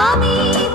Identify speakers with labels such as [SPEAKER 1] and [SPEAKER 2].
[SPEAKER 1] Mommy!